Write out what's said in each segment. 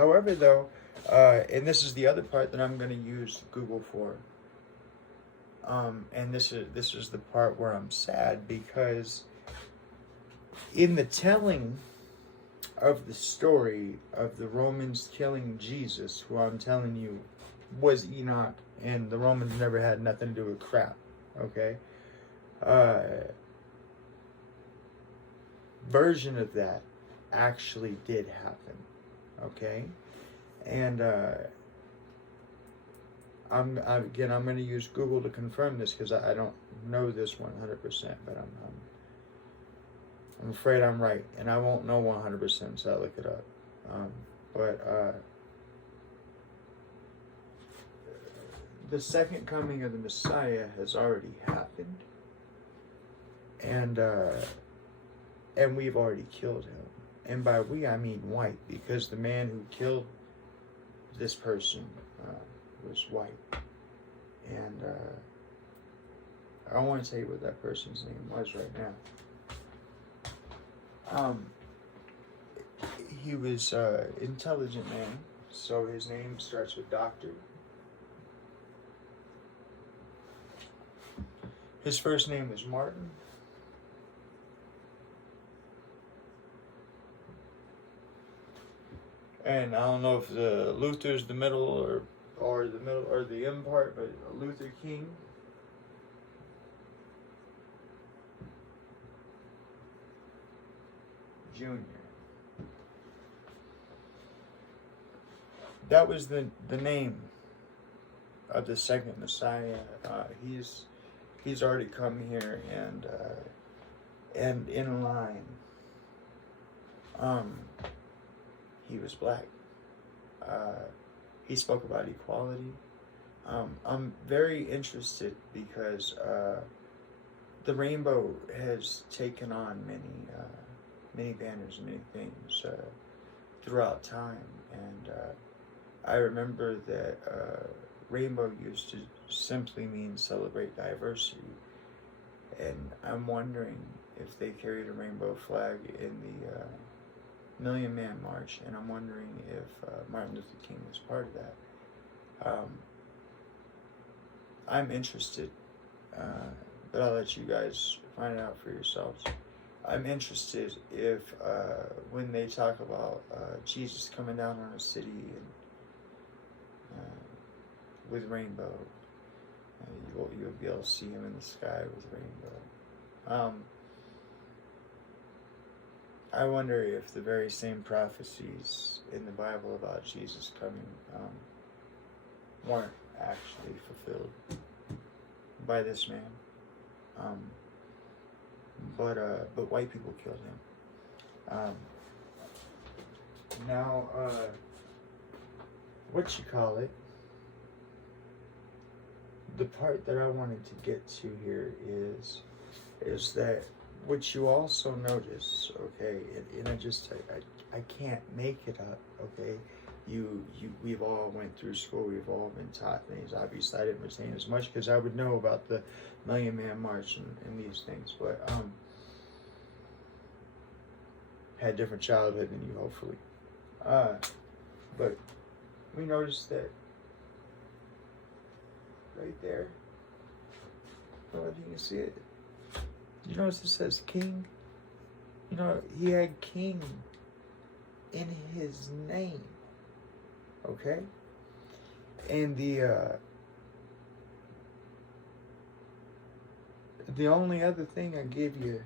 However, though, and this is the other part that I'm going to use Google for. And this is the part where I'm sad, because in the telling of the story of the Romans killing Jesus, who I'm telling you was Enoch, and the Romans never had nothing to do with crap, okay? Version of that actually did happen, okay? And I'm going to use Google to confirm this, because I don't know this 100%, but I'm afraid I'm right, and I won't know 100% until I look it up. But the second coming of the Messiah has already happened, and we've already killed him. And by we, I mean white, because the man who killed this person was white. And I want to tell you what that person's name was right now. He was an intelligent man, so his name starts with doctor. His first name is Martin. And I don't know if the Luther's the middle or the middle or the M part, but Luther King. Jr. That was the name of the second Messiah. He's already come here, and in line. He was black. He spoke about equality. I'm very interested because the rainbow has taken on many banners, many things throughout time, and I remember that rainbow used to simply mean celebrate diversity, and I'm wondering if they carried a rainbow flag in the Million Man March, and I'm wondering if Martin Luther King was part of that. I'm interested, but I'll let you guys find it out for yourselves. I'm interested if when they talk about Jesus coming down on a city and with rainbow, you'll be able to see him in the sky with rainbow. I wonder if the very same prophecies in the Bible about Jesus coming weren't actually fulfilled by this man. But white people killed him. Now, what you call it? The part that I wanted to get to here is that what you also notice, okay, and I can't make it up, okay. We've all went through school, we've all been taught things. Obviously, I didn't retain as much because I would know about the Million Man March and these things, but had different childhood than you, hopefully. But we noticed that right there. I don't know if you can see it. You notice it says King? You know, he had King in his name. Okay? And the only other thing I give you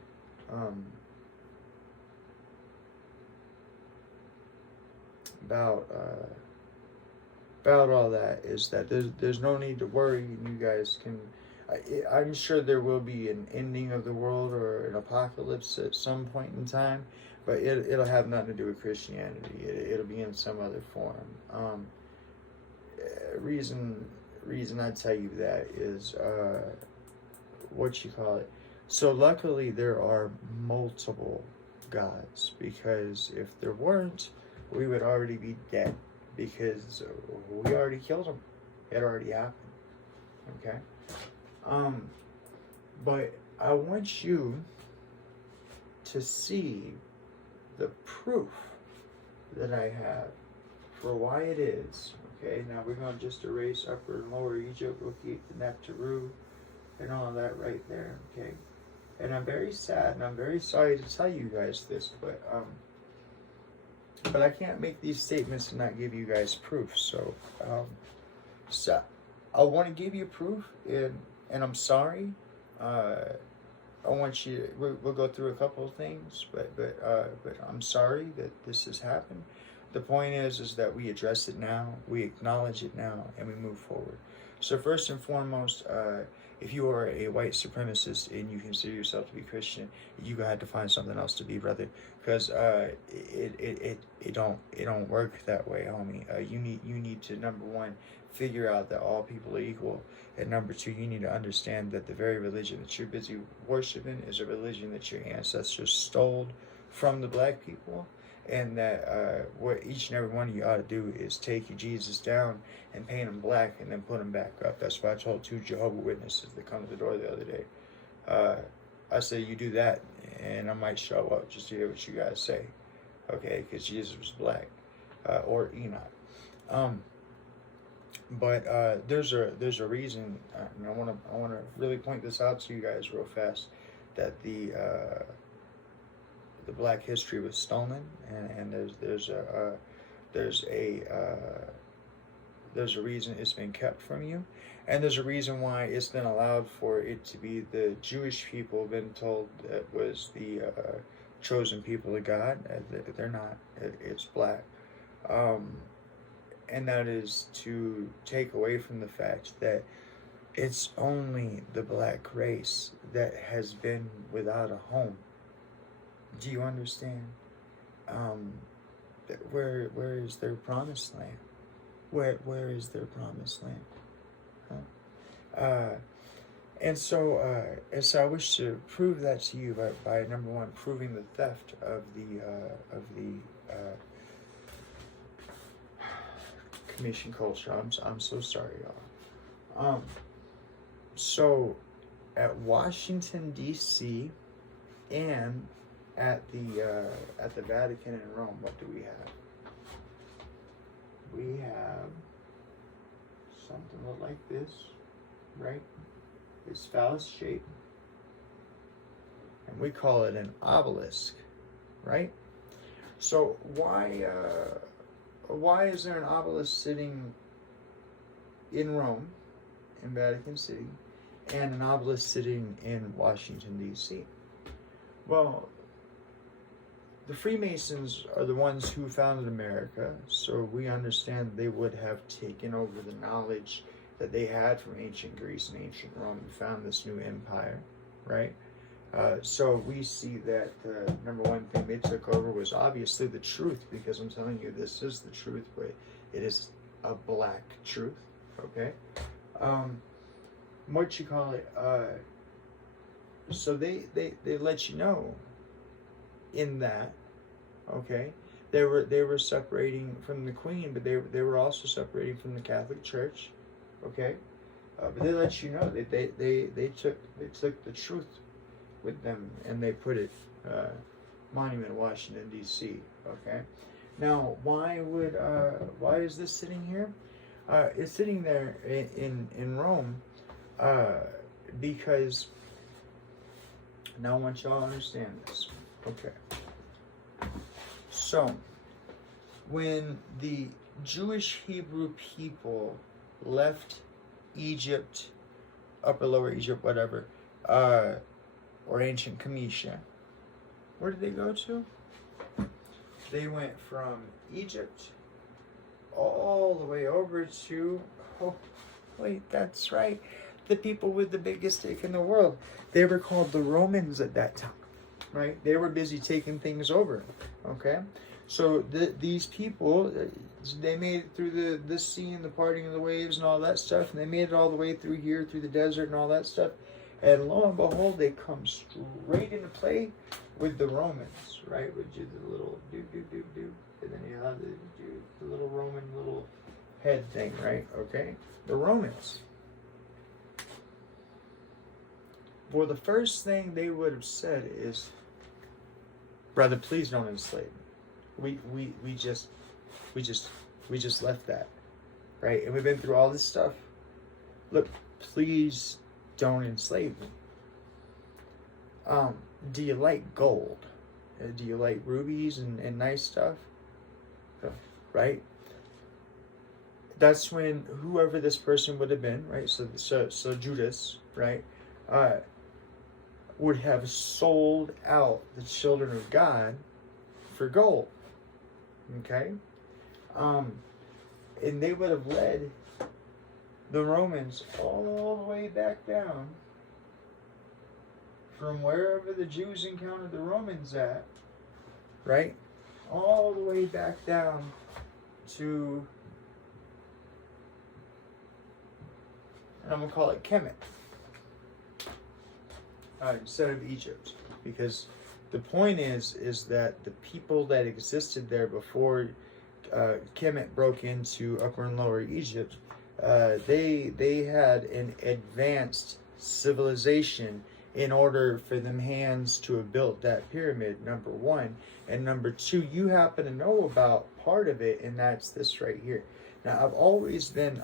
about all that is that there's no need to worry, and you guys can. I'm sure there will be an ending of the world or an apocalypse at some point in time, but it'll have nothing to do with Christianity. It'll be in some other form. Reason I tell you that is what you call it. So luckily there are multiple gods, because if there weren't, we would already be dead, because we already killed him. It already happened. Okay? But I want you to see the proof that I have for why it is. Okay, now we're going to just erase Upper and Lower Egypt. We'll keep the Nepturu and all that right there. Okay, and I'm very sad and I'm very sorry to tell you guys this, but I can't make these statements and not give you guys proof. So, so I want to give you proof, and I'm sorry. I want you. We'll go through a couple of things, but I'm sorry that this has happened. The point is that we address it now, we acknowledge it now, and we move forward. So first and foremost, if you are a white supremacist and you consider yourself to be Christian, you had to find something else to be, brother, because it don't work that way, homie. You need to, number one, figure out that all people are equal, and number two, you need to understand that the very religion that you're busy worshiping is a religion that your ancestors stole from the black people. And that what each and every one of you ought to do is take your Jesus down and paint him black and then put him back up. That's what I told 2 Jehovah's Witnesses that come to the door the other day. I said, you do that and I might show up just to hear what you guys say. Okay, because Jesus was black. Or Enoch. But there's a reason, and I want to really point this out to you guys real fast, that the black history was stolen, and there's a reason it's been kept from you, and there's a reason why it's been allowed for it to be the Jewish people been told that was the chosen people of God. They're not. It's black, and that is to take away from the fact that it's only the black race that has been without a home. Do you understand? Where is their promised land? Where is their promised land? Huh? And so I wish to prove that to you by number one, proving the theft of the commission culture. I'm so sorry, y'all. So at Washington D.C. and at the Vatican in Rome, what do we have? We have something like this, right? It's phallus shaped, and we call it an obelisk, right? So why is there an obelisk sitting in Rome, in Vatican City, and an obelisk sitting in Washington D.C.? Well, the Freemasons are the ones who founded America, so we understand they would have taken over the knowledge that they had from ancient Greece and ancient Rome and found this new empire, right? So we see that the number one thing they took over was obviously the truth, because I'm telling you, this is the truth, but it is a black truth, okay? What you call it? So they let you know in that, okay, they were separating from the Queen, but they were also separating from the Catholic Church, okay. But they let you know that they took the truth with them and they put it Monument, Washington D.C. Okay. Now, why is this sitting here? It's sitting there in Rome because now I want y'all to understand this. Okay. So, when the Jewish Hebrew people left Egypt, Upper Lower Egypt, whatever, or ancient Kemetia, where did they go to? They went from Egypt all the way over to, oh, wait, that's right, the people with the biggest dick in the world. They were called the Romans at that time, right? They were busy taking things over, okay? So these people, they made it through the sea and the parting of the waves and all that stuff, and they made it all the way through here, through the desert and all that stuff. And lo and behold, they come straight into play with the Romans, right? With you the little do, and then you have the little Roman little head thing, right? Okay, the Romans. Well, the first thing they would have said is, brother, please don't enslave me. We just We just left that, right? And we've been through all this stuff. Look, please don't enslave me. Do you like gold? Do you like rubies and nice stuff? Right? That's when whoever this person would have been, right? So Judas, right? Would have sold out the children of God for gold. Okay? And they would have led the Romans all the way back down from wherever the Jews encountered the Romans at, right? All the way back down to, and I'm going to call it Kemet, instead of Egypt. Because the point is that the people that existed there before Kemet broke into Upper and Lower Egypt, they had an advanced civilization in order for them hands to have built that pyramid, number one. And number two, you happen to know about part of it, and that's this right here. Now, I've always been